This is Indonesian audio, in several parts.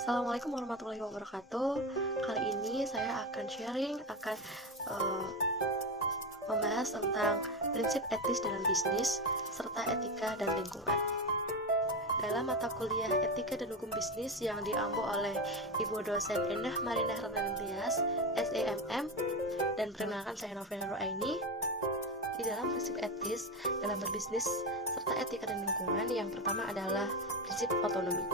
Assalamualaikum warahmatullahi wabarakatuh. Kali ini saya akan eh, membahas tentang prinsip etis dalam bisnis serta etika dan lingkungan. Dalam mata kuliah Etika dan Hukum Bisnis yang diampu oleh Ibu dosen Endah Marinah Renantias, SEMM, dan perkenalkan saya Novena Ruaini. Di dalam prinsip etis dalam berbisnis serta etika dan lingkungan, yang pertama adalah prinsip otonomi.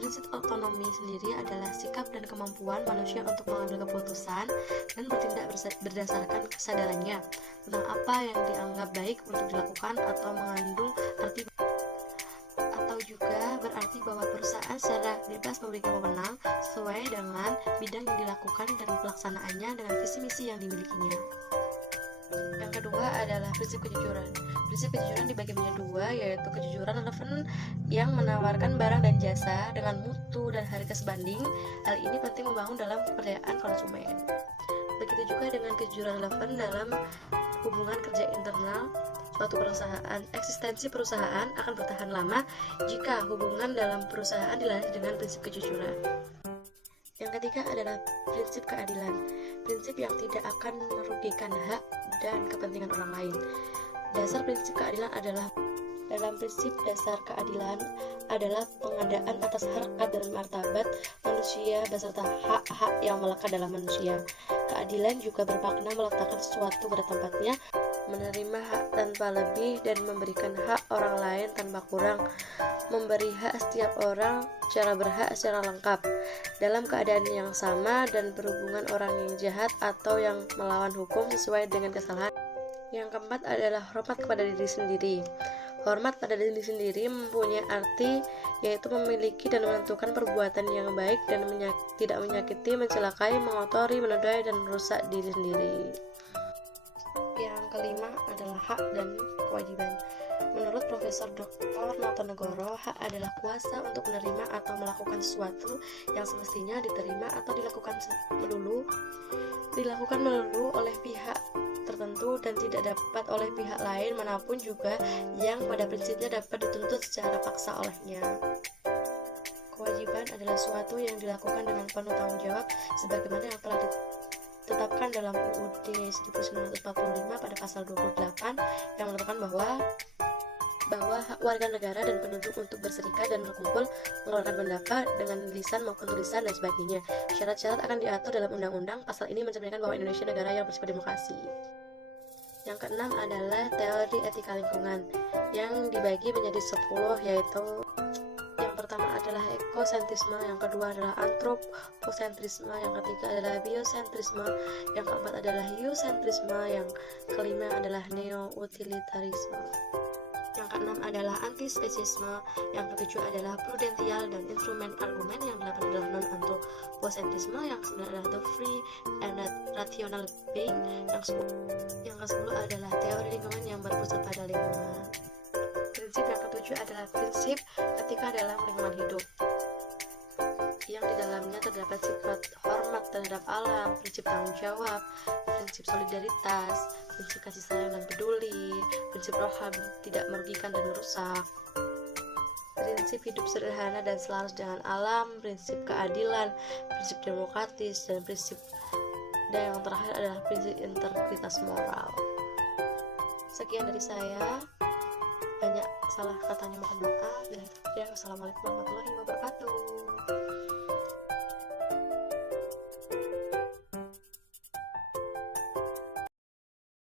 Prinsip otonomi sendiri adalah sikap dan kemampuan manusia untuk mengambil keputusan dan bertindak berdasarkan kesadarannya tentang apa yang dianggap baik untuk dilakukan, atau mengandung arti atau juga berarti bahwa perusahaan secara bebas memberikan wewenang sesuai dengan bidang yang dilakukan dan pelaksanaannya dengan visi misi yang dimilikinya. Yang kedua adalah prinsip kejujuran. Prinsip kejujuran dibagi menjadi dua, yaitu kejujuran relevan yang menawarkan barang dan jasa dengan mutu dan harga sebanding. Hal ini penting membangun dalam kepercayaan konsumen. Begitu juga dengan kejujuran relevan dalam hubungan kerja internal suatu perusahaan. Eksistensi perusahaan akan bertahan lama jika hubungan dalam perusahaan dilandasi dengan prinsip kejujuran. Yang ketiga adalah prinsip keadilan. Prinsip yang tidak akan merugikan hak dan kepentingan orang lain. Dasar prinsip keadilan adalah Dalam prinsip dasar keadilan adalah pengadaan atas harkat dan martabat manusia beserta hak-hak yang melekat dalam manusia. Keadilan juga bermakna meletakkan sesuatu pada tempatnya, menerima hak tanpa lebih dan memberikan hak orang lain tanpa kurang, memberi hak setiap orang secara berhak secara lengkap dalam keadaan yang sama, dan berhubungan orang yang jahat atau yang melawan hukum sesuai dengan kesalahan. Yang keempat adalah hormat kepada diri sendiri. Hormat pada diri sendiri mempunyai arti yaitu memiliki dan menentukan perbuatan yang baik dan tidak menyakiti, mencelakai, mengotori, menodai, dan merusak diri sendiri. Yang kelima adalah hak dan kewajiban. Menurut Profesor Dr. Notonegoro, hak adalah kuasa untuk menerima atau melakukan sesuatu yang semestinya diterima atau dilakukan melulu oleh pihak tertentu dan tidak dapat oleh pihak lain manapun juga, yang pada prinsipnya dapat dituntut secara paksa olehnya. Kewajiban adalah suatu yang dilakukan dengan penuh tanggung jawab sebagaimana yang telah ditetapkan dalam UUD 1945 pada pasal 28 yang menentukan bahwa hak warga negara dan penduduk untuk berserikat dan berkumpul, mengeluarkan pendapat dengan lisan maupun tulisan dan sebagainya. Syarat-syarat akan diatur dalam undang-undang. Pasal ini mencerminkan bahwa Indonesia negara yang bersifat demokrasi. Yang keenam adalah teori etika lingkungan yang dibagi menjadi 10, yaitu yang pertama adalah ekosentrisme, yang kedua adalah antroposentrisme, yang ketiga adalah biosentrisme, yang keempat adalah geosentrisme, yang kelima adalah neo-utilitarisme, yang keenam adalah antispesiesme, yang ketujuh adalah prudential dan instrumen argumen, yang delapan adalah non-antroposentrisme, yang sembilan adalah the free and rational being, yang ke-10 adalah teori lingkungan yang berpusat pada lingkungan. Prinsip yang ketujuh adalah prinsip etika dalam lingkungan hidup, yang di dalamnya terdapat sifat hormat terhadap alam, prinsip tanggung jawab, prinsip solidaritas, prinsip kasih sayang dan peduli, prinsip roham tidak merugikan dan merusak, prinsip hidup sederhana dan selaras dengan alam, prinsip keadilan, prinsip demokratis, dan yang terakhir adalah prinsip integritas moral. Sekian dari saya, banyak salah katanya mohon maaf. Assalamualaikum warahmatullahi wabarakatuh.